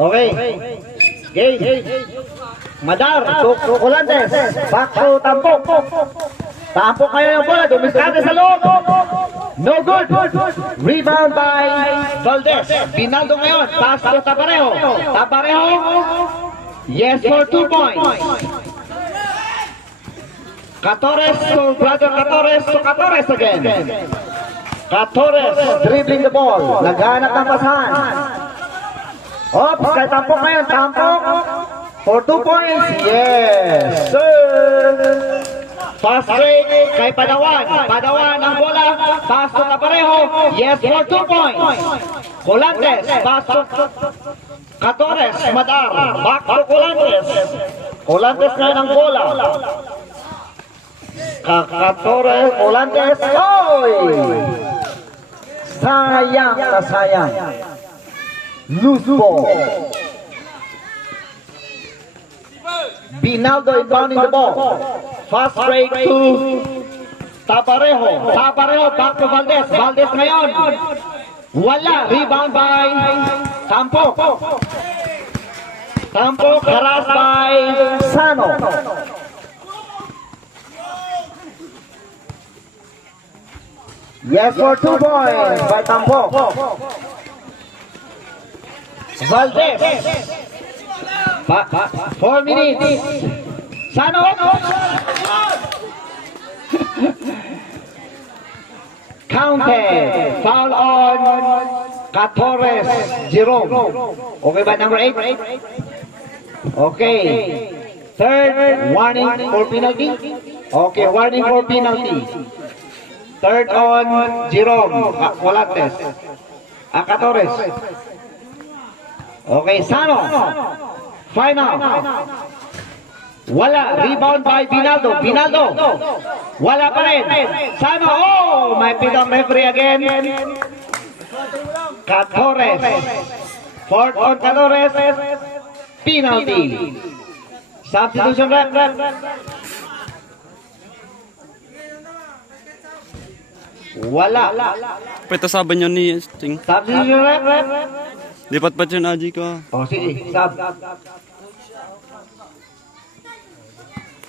Okay. Game. Madar, Tukulantes. Back to Tampok. Tampok kayo yung bola. Dumiskate sa loob. No good. Rebound by Valdez. Pinaldo ngayon. Pass to Taparejo. Taparejo. Yes for 2 points. Catores to brother Catores to Catores again. Catores dribbling the ball. Naghanap ng pasahan. Oops, kay Tampok ngayon. Tampok for 2 points. Yes, sir. Fast break kay Padawan. Padawan ang bola. Pass to Taparejo. Yes for 2 points. Colantes. Pass to Catores. Madar. Back to Colantes. Colantes ngayon ang bola. Catores. Colantes. Oy! Sayang na sayang. Loose ball. Binaldo inbounding the ball. Fast break to Taparejo. Taparejo back to Valdez. Valdez ngayon. Wala. Rebound by Tampok. Tampok harass by Sano. Yes for 2 points by Tampok. Valdez. 4 minutes. Sano? Counted. Foul on Catores Jerome. Okay ba number 8? Okay. Third, warning for penalty. Okay, warning for penalty. Third on Jerome. Colantes. Catores. Okay, Sano. Final. Wala. Rebound by Binaldo. Binaldo. Wala pa rin. Sano. Oh! May pitong referee again. Catores. Fourth on Catores. Penalty. Substitution ref. Wala. Pwede saban nyo ni Sting. Substitution ref. Lipat pa dyan, Aji ko. Oh, sige. Sub.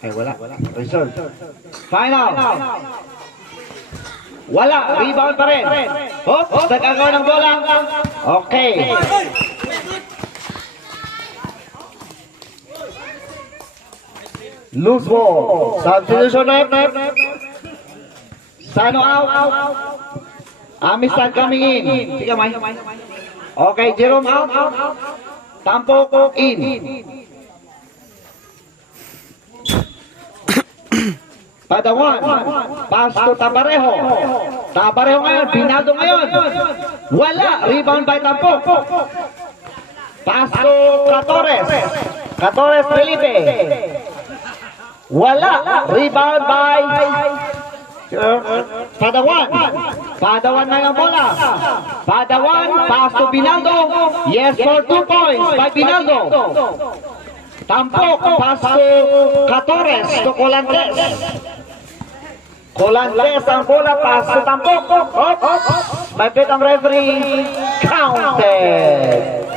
Ay, wala. Result. Final. Wala. Rebound pa rin. Oops. Nagkagawa ng bola. Okay. Loose ball. Substitution ref. Sano out. Amistad coming in. Sige, May. Okay, Jerome out. Tampok in. Padawan. Pass to Taparejo. Taparejo ngayon. Binaldo ngayon. Wala. Rebound by Tampok. Pass to Catores. Catores Felipe. Wala. Rebound by Padawan. Padawan na yung bola. Padawan. Pass to Binaldo. Yes for 2 points by Binaldo. Tampok. Pass to Catores to Colantes. Colantes ang bola. Pass to Tampok. May pitong referee. Counted.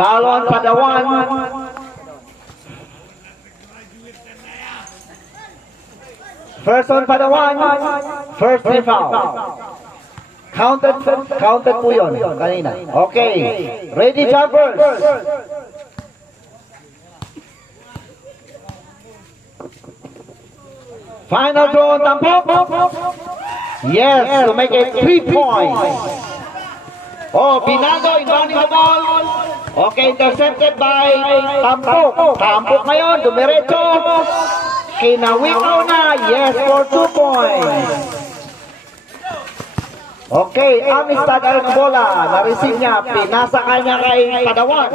Foul on Padawan. First on Padawan. First free foul. Counted po yun kanina. Okay. Ready jumpers. Final draw on Tampok. Yes, to make it 3 points. Oh, Binaldo inbounding the ball. Okay, intercepted by Tampok. Tampok ngayon, dumiretso. Kinawikaw na. Yes, for 2 points. Okay, Amistad ang bola. Na-receive niya. Pinasa kanya kay Padawan.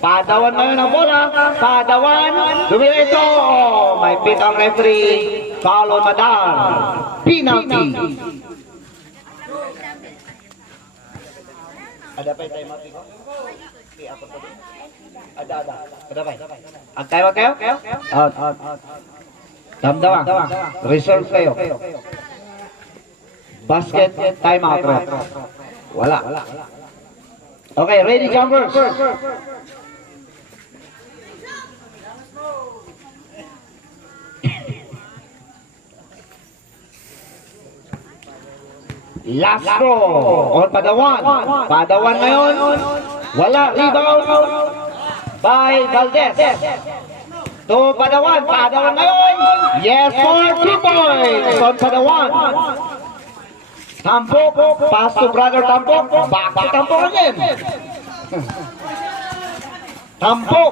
Padawan ngayon ang bola. Padawan. Dumiretso. Oh, may pit ang referee. Foul on Madar. Penalty. Ada pa yung time out ko? Ada. Ada pa. Ang time out kayo? Out. Damdamang. Reserve kayo. Basket, time out. Wala. Okay, ready, jumpers. Last throw on Padawan. Padawan ngayon. Wala. Rebound by Valdez. To Padawan. Padawan ngayon. Yes for 2 points on Padawan. Tampok. Pass to brother Tampok. Back to Tampok again. Tampok.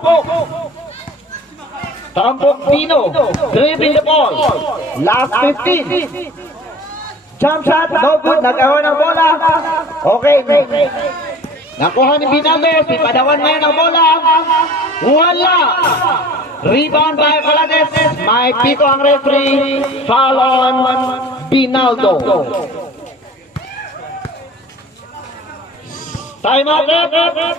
Tampok Dino. Dribbling the ball. Last 15. Jump shot, no good, nag-awan ng bola. Okay. Nakuha ni Binalo, si Padawan ngayon ang bola. Wala. Rebound by Calades. May pito ang referee. Foul on Binaldo. Time out.